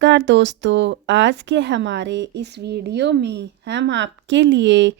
नमस्कार दोस्तों, आज के हमारे इस वीडियो में हम आपके लिए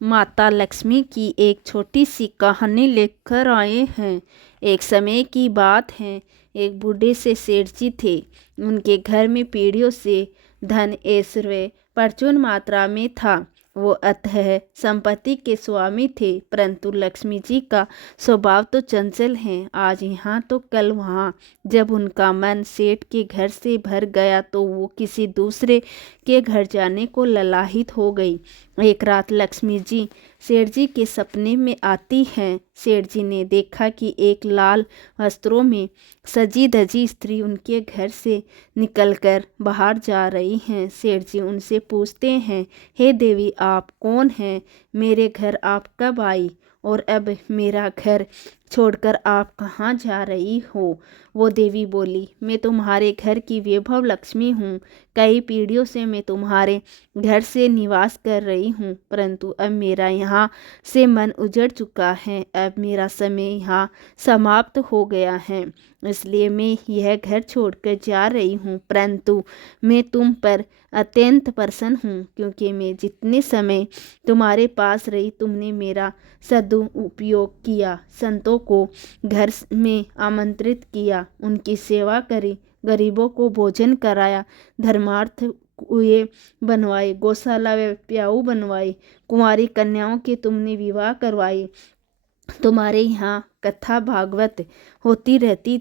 माता लक्ष्मी की एक छोटी सी कहानी लेकर आए हैं। एक समय की बात है, एक बूढ़े से सेठ जी थे। उनके घर में पीढ़ियों से धन ऐश्वर्य प्रचुर मात्रा में था। वो अतः संपत्ति के स्वामी थे, परंतु लक्ष्मी जी का स्वभाव तो चंचल है, आज यहाँ तो कल वहाँ। जब उनका मन सेठ के घर से भर गया तो वो किसी दूसरे के घर जाने को ललाहित हो गई। एक रात लक्ष्मी जी सेठ जी के सपने में आती हैं। सेठ जी ने देखा कि एक लाल वस्त्रों में सजी धजी स्त्री उनके घर से निकलकर बाहर जा रही हैं। सेठ जी उनसे पूछते हैं, हे देवी, आप कौन हैं? मेरे घर आप कब आई और अब मेरा घर छोड़कर आप कहाँ जा रही हो? वो देवी बोली, मैं तुम्हारे घर की वैभव लक्ष्मी हूँ। कई पीढ़ियों से मैं तुम्हारे घर से निवास कर रही हूँ, परंतु अब मेरा यहाँ से मन उजड़ चुका है। अब मेरा समय यहाँ समाप्त हो गया है, इसलिए मैं यह घर छोड़कर जा रही हूँ। परंतु मैं तुम पर अत्यंत प्रसन्न हूँ, क्योंकि मैं जितने समय तुम्हारे पास रही तुमने मेरा सदुपयोग किया, संतों को घर में आमंत्रित किया, उनकी सेवा करी, गरीबों को भोजन कराया, धर्मार्थ कुएं बनवाए, गौशाला व प्याऊ बनवाई, कुंवारी कन्याओं के तुमने विवाह करवाए। तुम्हारे यहाँ कथा भागवत होती रहती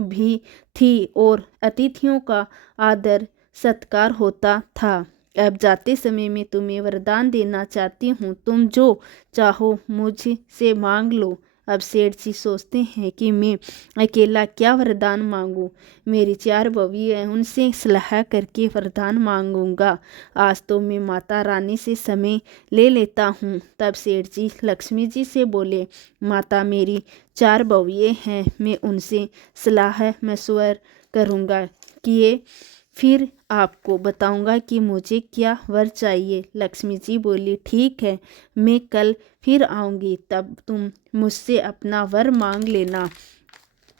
भी थी और अतिथियों का आदर सत्कार होता था। अब जाते समय मैं तुम्हें वरदान देना चाहती हूँ, तुम जो चाहो मुझसे मांग लो। अब सेठ जी सोचते हैं कि मैं अकेला क्या वरदान मांगूं। मेरी 4 बहू हैं, उनसे सलाह करके वरदान मांगूंगा। आज तो मैं माता रानी से समय ले लेता हूँ। तब सेठ जी लक्ष्मी जी से बोले, माता, मेरी 4 बहूएं हैं, मैं उनसे सलाह मशवरा करूँगा, किए फिर आपको बताऊंगा कि मुझे क्या वर चाहिए। लक्ष्मी जी बोली, ठीक है, मैं कल फिर आऊँगी, तब तुम मुझसे अपना वर मांग लेना।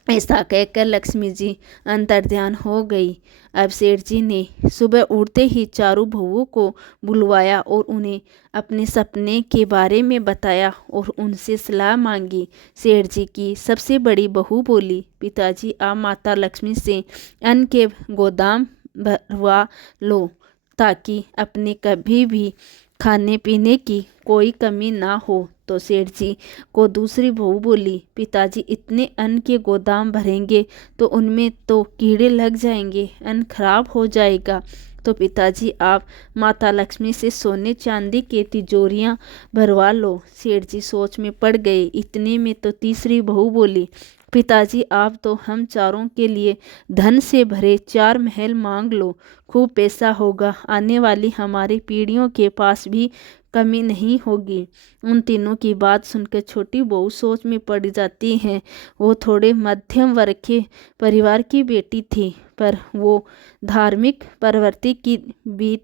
ऐसा कहकर लक्ष्मी जी अंतर्ध्यान हो गई। अब सेठ जी ने सुबह उठते ही चारों बहुओं को बुलवाया और उन्हें अपने सपने के बारे में बताया और उनसे सलाह मांगी। सेठ जी की सबसे बड़ी बहू बोली, पिताजी, आप माता लक्ष्मी से अन्न के गोदाम भरवा लो, ताकि अपने कभी भी खाने पीने की कोई कमी ना हो। तो सेठ जी को दूसरी बहू बोली, पिताजी, इतने अन्न के गोदाम भरेंगे तो उनमें तो कीड़े लग जाएंगे, अन्न खराब हो जाएगा। तो पिताजी, आप माता लक्ष्मी से सोने चांदी के तिजोरियां भरवा लो। सेठ जी सोच में पड़ गए। इतने में तो तीसरी बहू बोली, पिताजी, आप तो हम चारों के लिए धन से भरे 4 महल मांग लो, खूब पैसा होगा, आने वाली हमारी पीढ़ियों के पास भी कमी नहीं होगी। उन तीनों की बात सुनकर छोटी बहू सोच में पड़ जाती है। वो थोड़े मध्यम वर्ग के परिवार की बेटी थी, पर वो धार्मिक प्रवृत्ति की भी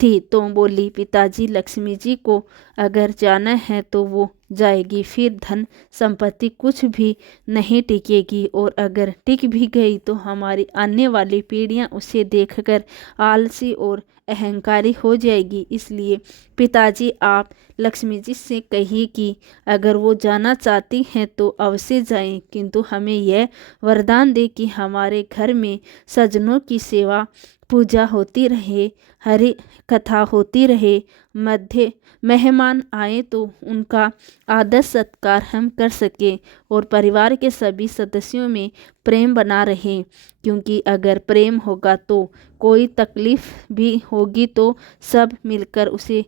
थी, तो बोली, पिताजी, लक्ष्मी जी को अगर जाना है तो वो जाएगी, फिर धन संपत्ति कुछ भी नहीं टिकेगी, और अगर टिक भी गई तो हमारी आने वाली पीढ़ियां उसे देखकर आलसी और अहंकारी हो जाएगी। इसलिए पिताजी, आप लक्ष्मी जी से कहिए कि अगर वो जाना चाहती हैं तो अवश्य जाएं, किंतु हमें यह वरदान दे कि हमारे घर में सज्जनों की सेवा पूजा होती रहे, हरि कथा होती रहे, मध्य मेहमान आए तो उनका आदर सत्कार हम कर सके और परिवार के सभी सदस्यों में प्रेम बना रहे, क्योंकि अगर प्रेम होगा तो कोई तकलीफ भी होगी तो सब मिलकर उसे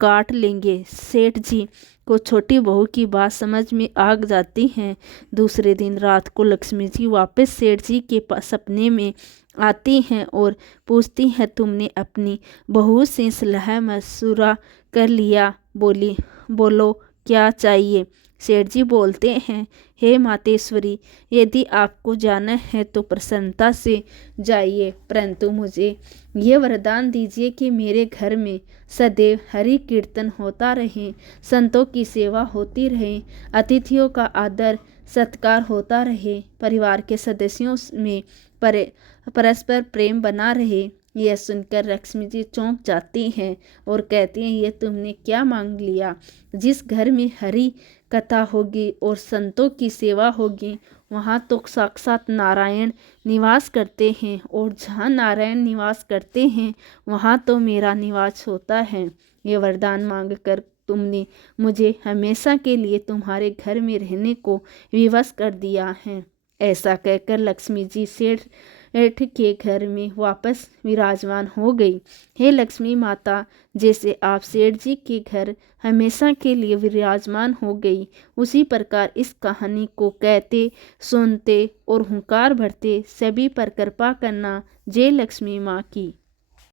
काट लेंगे। सेठ जी को छोटी बहू की बात समझ में आ जाती है। दूसरे दिन रात को लक्ष्मी जी वापस सेठ जी के सपने में आती हैं और पूछती हैं, तुमने अपनी बहू से सलाह मशवरा कर लिया? बोलो क्या चाहिए? सेठ जी बोलते हैं, हे मातेश्वरी, यदि आपको जाना है तो प्रसन्नता से जाइए, परंतु मुझे ये वरदान दीजिए कि मेरे घर में सदैव हरि कीर्तन होता रहे, संतों की सेवा होती रहे, अतिथियों का आदर सत्कार होता रहे, परिवार के सदस्यों में परस्पर प्रेम बना रहे। यह सुनकर लक्ष्मी जी चौंक जाती हैं और कहती हैं, ये तुमने क्या मांग लिया? जिस घर में हरि कथा होगी और संतों की सेवा होगी वहाँ तो साक्षात नारायण निवास करते हैं, और जहाँ नारायण निवास करते हैं वहाँ तो मेरा निवास होता है। ये वरदान मांगकर तुमने मुझे हमेशा के लिए तुम्हारे घर में रहने को विवश कर दिया है। ऐसा कहकर लक्ष्मी जी सेठ के घर में वापस विराजमान हो गई। हे लक्ष्मी माता, जैसे आप सेठ जी के घर हमेशा के लिए विराजमान हो गई, उसी प्रकार इस कहानी को कहते, सुनते और हुंकार भरते सभी पर कृपा करना। जय लक्ष्मी माँ की।